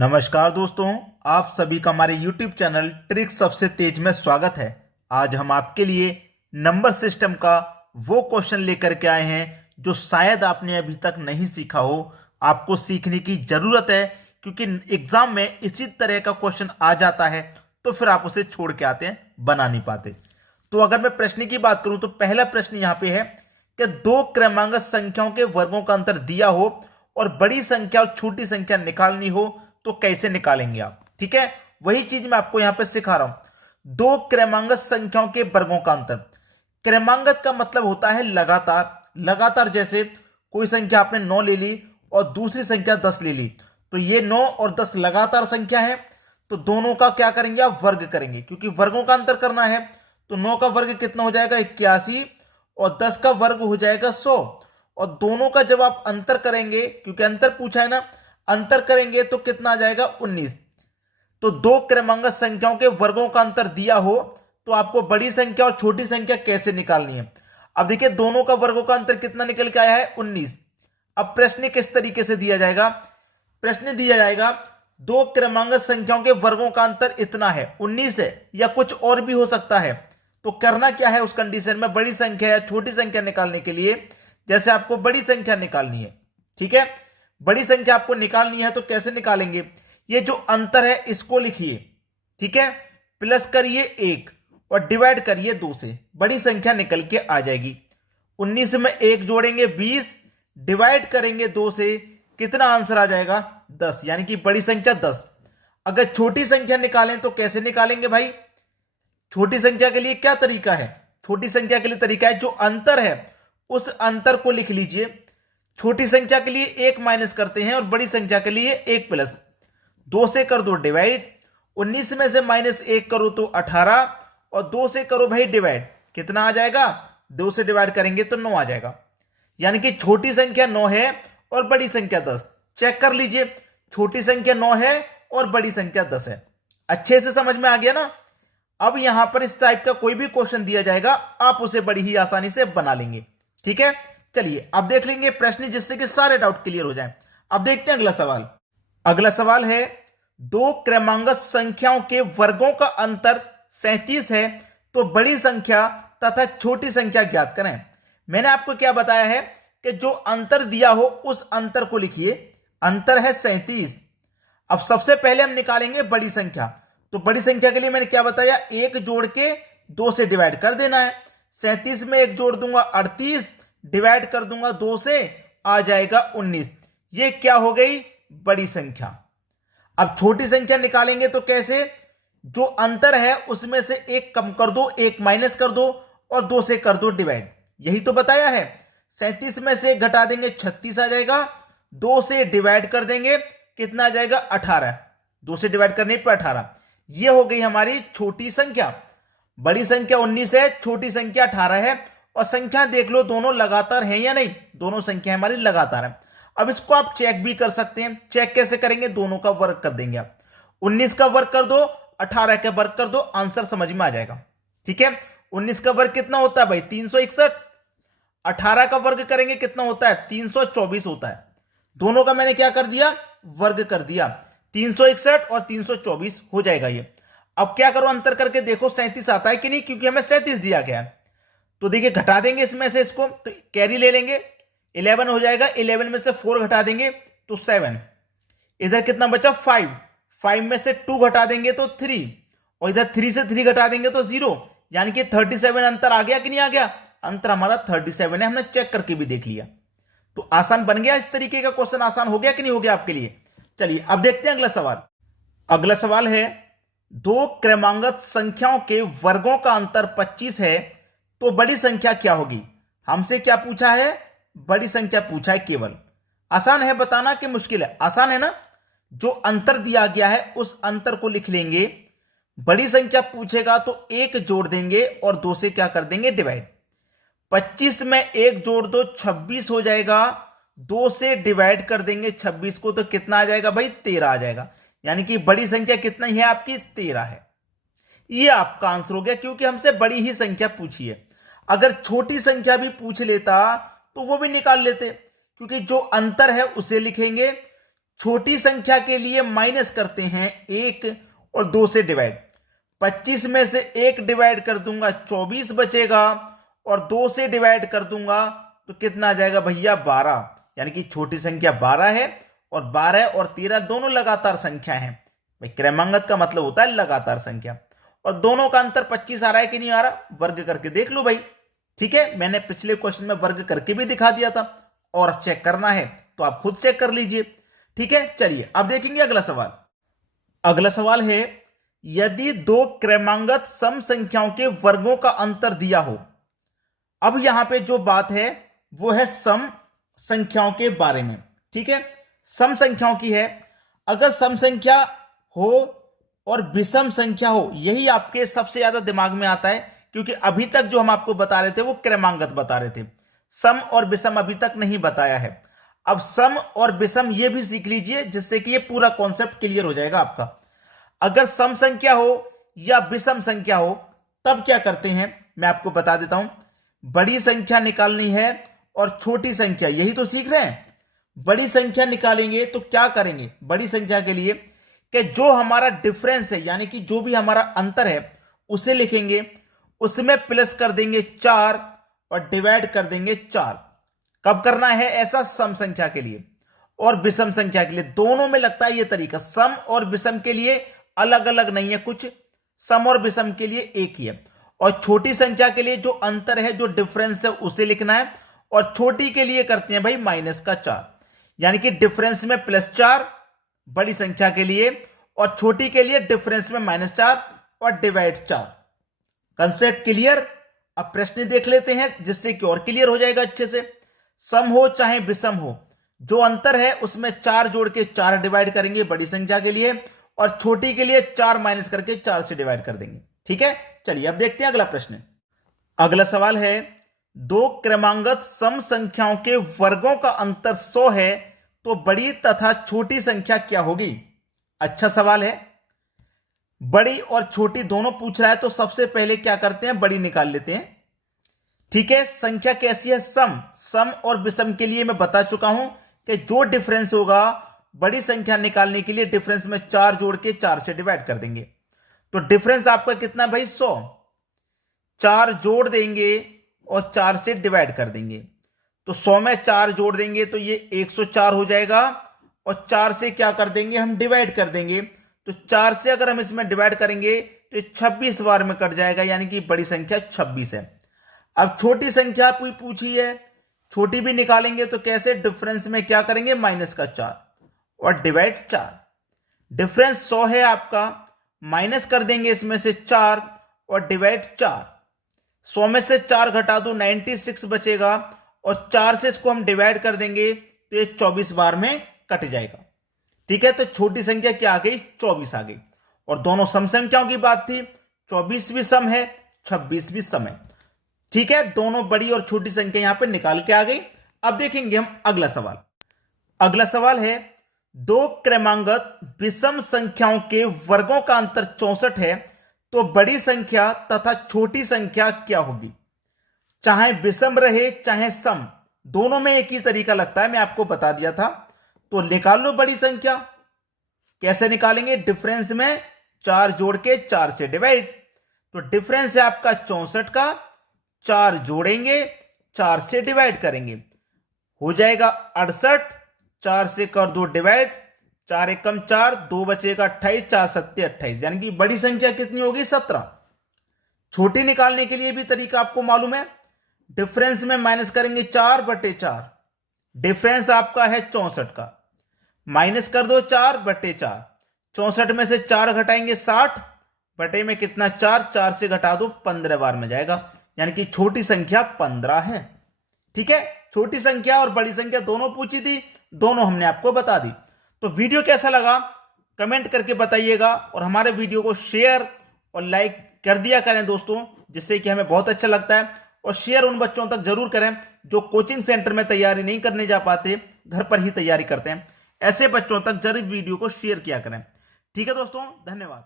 नमस्कार दोस्तों, आप सभी का हमारे YouTube चैनल ट्रिक्स सबसे तेज में स्वागत है। आज हम आपके लिए नंबर सिस्टम का वो क्वेश्चन लेकर के आए हैं जो शायद आपने अभी तक नहीं सीखा हो। आपको सीखने की जरूरत है क्योंकि एग्जाम में इसी तरह का क्वेश्चन आ जाता है तो फिर आप उसे छोड़ के आते हैं, बना नहीं पाते। तो अगर मैं प्रश्न की बात करूं तो पहला प्रश्न यहाँ पे है कि दो क्रमांक संख्याओं के वर्गों का अंतर दिया हो और बड़ी संख्या और छोटी संख्या निकालनी हो तो कैसे निकालेंगे आप। ठीक है, वही चीज मैं आपको यहां पे सिखा रहा हूं। दो क्रमांक संख्याओं के वर्गों का अंतर। क्रमांक का मतलब होता है लगातार जैसे कोई संख्या आपने 9 ले ली और दूसरी संख्या 10 ले ली, तो ये 9 और 10 लगातार संख्या है, तो दोनों का क्या करेंगे आप, वर्ग करेंगे, क्योंकि वर्गों का अंतर करना है। तो 9 का वर्ग कितना हो जाएगा, 81, और 10 का वर्ग हो जाएगा 100। और दोनों का जब आप अंतर करेंगे, क्योंकि अंतर पूछा है ना, अंतर करेंगे तो कितना आ जाएगा, 19। तो दो क्रमांक संख्याओं के वर्गों का अंतर दिया हो तो आपको बड़ी संख्या और छोटी संख्या कैसे निकालनी है। अब देखिए, दोनों का वर्गों का अंतर कितना निकल के आया है, 19। अब प्रश्न किस तरीके से दिया जाएगा, प्रश्न दिया जाएगा दो क्रमांक संख्याओं के वर्गों का अंतर इतना है, 19 है, या कुछ और भी हो सकता है। तो करना क्या है उस कंडीशन में, बड़ी संख्या या छोटी संख्या निकालने के लिए, जैसे आपको बड़ी संख्या निकालनी है, ठीक है, बड़ी संख्या आपको निकालनी है तो कैसे निकालेंगे, ये जो अंतर है इसको लिखिए, ठीक है, प्लस करिए 1 और डिवाइड करिए 2 से, बड़ी संख्या निकल के आ जाएगी। 19 में 1 जोड़ेंगे 20, डिवाइड करेंगे 2 से, कितना आंसर आ जाएगा, 10, यानी कि बड़ी संख्या 10। अगर छोटी संख्या निकालें तो कैसे निकालेंगे भाई, छोटी संख्या के लिए क्या तरीका है, छोटी संख्या के लिए तरीका है जो अंतर है उस अंतर को लिख लीजिए। छोटी संख्या के लिए 1 माइनस करते हैं और बड़ी संख्या के लिए 1 प्लस, 2 से कर दो डिवाइड, 19 में से माइनस 1 करो तो 18, और 2 से करो भाई डिवाइड, कितना आ जाएगा, 2 से डिवाइड करेंगे तो 9 आ जाएगा। यानी कि छोटी संख्या 9 है और बड़ी संख्या 10। चेक कर लीजिए, छोटी संख्या 9 है और बड़ी संख्या 10 है। अच्छे से समझ में आ गया ना। अब यहां पर इस टाइप का कोई भी क्वेश्चन दिया जाएगा, आप उसे बड़ी ही आसानी से बना लेंगे। ठीक है, चलिए अब देख लेंगे प्रश्न, जिससे कि सारे डाउट क्लियर हो जाएं। अब देखते हैं अगला सवाल। अगला सवाल है, दो क्रमांक संख्याओं के वर्गों का अंतर 37 है, तो बड़ी संख्या तथा छोटी संख्या ज्ञात करें। मैंने आपको क्या बताया है कि जो अंतर दिया हो उस अंतर को लिखिए। अंतर है 37। अब सबसे पहले हम निकालेंगे बड़ी संख्या। तो बड़ी संख्या के लिए मैंने क्या बताया, 1 जोड़ के 2 से डिवाइड कर देना है। 37 में 1 जोड़ दूंगा 38, डिवाइड कर दूंगा 2 से, आ जाएगा 19। ये क्या हो गई, बड़ी संख्या। अब छोटी संख्या निकालेंगे तो कैसे, जो अंतर है उसमें से 1 कम कर दो, 1 माइनस कर दो और 2 से कर दो डिवाइड, यही तो बताया है। 37 में से 1 घटा देंगे 36 आ जाएगा, 2 से डिवाइड कर देंगे, कितना आ जाएगा, 18, 2 से डिवाइड करने पर 18। ये हो गई हमारी छोटी संख्या। बड़ी संख्या 19 है, छोटी संख्या 18 है, और संख्या देख लो दोनों लगातार हैं या नहीं, दोनों संख्या हमारी लगातार है। अब इसको आप चेक भी कर सकते हैं। चेक कैसे करेंगे, दोनों का वर्ग कर देंगे आप, 19 का वर्ग कर दो, 18 का वर्ग कर दो, आंसर समझ में आ जाएगा। ठीक है, 19 का वर्ग कितना होता है भाई, 361। 18 का वर्ग करेंगे कितना होता है, 324 होता है। दोनों का मैंने क्या कर दिया, वर्ग कर दिया, 361 और 324 हो जाएगा ये। अब क्या करो, अंतर करके देखो 37 आता है कि नहीं, क्योंकि हमें 37 दिया गया है। तो देखिए, घटा देंगे इसमें से इसको, तो कैरी ले लेंगे, 11 हो जाएगा। 11 में से 4 घटा देंगे तो 7, इधर कितना बचा, 5 में से 2 घटा देंगे तो 3, और इधर 3 से 3 घटा देंगे तो 0, यानी कि 37 अंतर आ गया कि नहीं आ गया, अंतर हमारा 37 है। हमने चेक करके भी देख लिया। तो आसान बन गया, इस तरीके का क्वेश्चन आसान हो गया कि नहीं हो गया आपके लिए। चलिए अब देखते हैं अगला सवाल। अगला सवाल है, दो क्रमांक संख्याओं के वर्गों का अंतर 25 है, तो बड़ी संख्या क्या होगी। हमसे क्या पूछा है, बड़ी संख्या पूछा है केवल। आसान है बताना कि मुश्किल है, आसान है ना। जो अंतर दिया गया है उस अंतर को लिख लेंगे। बड़ी संख्या पूछेगा तो 1 जोड़ देंगे और 2 से क्या कर देंगे, डिवाइड। 25 में 1 जोड़ दो 26 हो जाएगा, 2 से डिवाइड कर देंगे 26 को, तो कितना आ जाएगा भाई, 13 आ जाएगा। यानी कि बड़ी संख्या कितना है आपकी, 13 है। ये आपका आंसर हो गया, क्योंकि हमसे बड़ी ही संख्या पूछी है। अगर छोटी संख्या भी पूछ लेता तो वो भी निकाल लेते, क्योंकि जो अंतर है उसे लिखेंगे, छोटी संख्या के लिए माइनस करते हैं 1 और 2 से डिवाइड। 25 में से 1 डिवाइड कर दूंगा 24 बचेगा, और 2 से डिवाइड कर दूंगा तो कितना आ जाएगा भैया 12। यानी कि छोटी संख्या 12 है, और 12 और 13 दोनों लगातार संख्या हैं। भाई क्रमांगत का मतलब होता है लगातार संख्या, और दोनों का अंतर 25 आ रहा है कि नहीं आ रहा, वर्ग करके देख लो भाई। ठीक है, मैंने पिछले क्वेश्चन में वर्ग करके भी दिखा दिया था, और चेक करना है तो आप खुद चेक कर लीजिए। ठीक है, चलिए अब देखेंगे अगला सवाल। अगला सवाल है, यदि दो क्रमांगत सम संख्याओं के वर्गों का अंतर दिया हो। अब यहां पे जो बात है वो है सम संख्याओं के बारे में। ठीक है, सम संख्याओं की है। अगर सम संख्या हो और विषम संख्या हो, यही आपके सबसे ज्यादा दिमाग में आता है, क्योंकि अभी तक जो हम आपको बता रहे थे वो क्रमांगत बता रहे थे, सम और विषम अभी तक नहीं बताया है। अब सम और विषम ये भी सीख लीजिए, जिससे कि ये पूरा कॉन्सेप्ट क्लियर हो जाएगा आपका। अगर सम संख्या हो या विषम संख्या हो, तब क्या करते हैं मैं आपको बता देता हूं। बड़ी संख्या निकालनी है और छोटी संख्या, यही तो सीख रहे हैं। बड़ी संख्या निकालेंगे तो क्या करेंगे बड़ी संख्या के लिए, कि जो हमारा डिफरेंस है, यानी कि जो भी हमारा अंतर है उसे लिखेंगे, उसमें प्लस कर देंगे 4 और डिवाइड कर देंगे 4। कब करना है ऐसा, सम संख्या के लिए और विषम संख्या के लिए, दोनों में लगता है यह तरीका। सम और विषम के लिए अलग अलग नहीं है कुछ, सम और विषम के लिए एक ही है। और छोटी संख्या के लिए जो अंतर है, जो डिफरेंस है, उसे लिखना है, और छोटी के लिए करते हैं भाई माइनस का 4, यानी कि डिफरेंस में +4 बड़ी संख्या के लिए, और छोटी के लिए डिफरेंस में -4 और डिवाइड 4। Concept clear. अब प्रश्न देख लेते हैं जिससे कि और क्लियर हो जाएगा अच्छे से। सम हो चाहे विषम हो, जो अंतर है उसमें 4 जोड़ के 4 डिवाइड करेंगे बड़ी संख्या के लिए, और छोटी के लिए 4 माइनस करके 4 से डिवाइड कर देंगे। ठीक है, चलिए अब देखते हैं अगला प्रश्न। अगला सवाल है, दो क्रमांगत सम संख्याओं के वर्गों का अंतर 100 है, तो बड़ी तथा छोटी संख्या क्या होगी। अच्छा सवाल है। बड़ी और छोटी दोनों पूछ रहा है, तो सबसे पहले क्या करते हैं, बड़ी निकाल लेते हैं। ठीक है, संख्या कैसी है, सम। सम और विषम के लिए मैं बता चुका हूं कि जो डिफरेंस होगा बड़ी संख्या निकालने के लिए, डिफरेंस में 4 जोड़ के 4 से डिवाइड कर देंगे। तो डिफरेंस आपका कितना भाई, 100। 4 जोड़ देंगे और 4 से डिवाइड कर देंगे, तो 100 में 4 जोड़ देंगे तो ये 104 हो जाएगा, और 4 से क्या कर देंगे हम, डिवाइड कर देंगे। तो 4 से अगर हम इसमें डिवाइड करेंगे तो 26 बार में कट जाएगा, यानी कि बड़ी संख्या 26 है। अब छोटी संख्या पूछी है, छोटी भी निकालेंगे तो कैसे, डिफरेंस में क्या करेंगे, माइनस का 4 और डिवाइड 4। डिफरेंस 100 है आपका, माइनस कर देंगे इसमें से 4 और डिवाइड 4। 100 में से 4 घटा दो 96 बचेगा, और 4 से इसको हम डिवाइड कर देंगे तो ये 24 बार में कट जाएगा। ठीक है, तो छोटी संख्या क्या आ गई, 24 आ गई। और दोनों सम संख्याओं की बात थी, 24 भी सम है, 26 भी सम है। ठीक है, दोनों बड़ी और छोटी संख्या यहां पे निकाल के आ गई। अब देखेंगे हम अगला सवाल। अगला सवाल है, दो क्रमांगत विषम संख्याओं के वर्गों का अंतर 64 है, तो बड़ी संख्या तथा छोटी संख्या क्या होगी। चाहे विषम रहे चाहे सम, दोनों में एक ही तरीका लगता है, मैं आपको बता दिया था। तो निकाल लो बड़ी संख्या। कैसे निकालेंगे, डिफरेंस में 4 जोड़ के 4 से डिवाइड। तो डिफरेंस है आपका 64 का, 4 जोड़ेंगे 4 से डिवाइड करेंगे, हो जाएगा 68। 4 से कर दो डिवाइड, 4 एकम 4, 2 बचेगा 28, 4 सत्ते 28, यानी कि बड़ी संख्या कितनी होगी, 17। छोटी निकालने के लिए भी तरीका आपको मालूम है, डिफरेंस में माइनस करेंगे 4/4। डिफरेंस आपका है 64 का, माइनस कर दो 4/4। 64 में से 4 घटाएंगे 60, बटे में कितना 4, 4 से घटा दो 15 बार में जाएगा, यानी कि छोटी संख्या 15 है। ठीक है, छोटी संख्या और बड़ी संख्या दोनों पूछी थी, दोनों हमने आपको बता दी। तो वीडियो कैसा लगा कमेंट करके बताइएगा, और हमारे वीडियो को शेयर और लाइक कर दिया करें दोस्तों, जिससे कि हमें बहुत अच्छा लगता है। और शेयर उन बच्चों तक जरूर करें जो कोचिंग सेंटर में तैयारी नहीं करने जा पाते, घर पर ही तैयारी करते हैं। ऐसे बच्चों तक जरूर वीडियो को शेयर किया करें। ठीक है दोस्तों, धन्यवाद।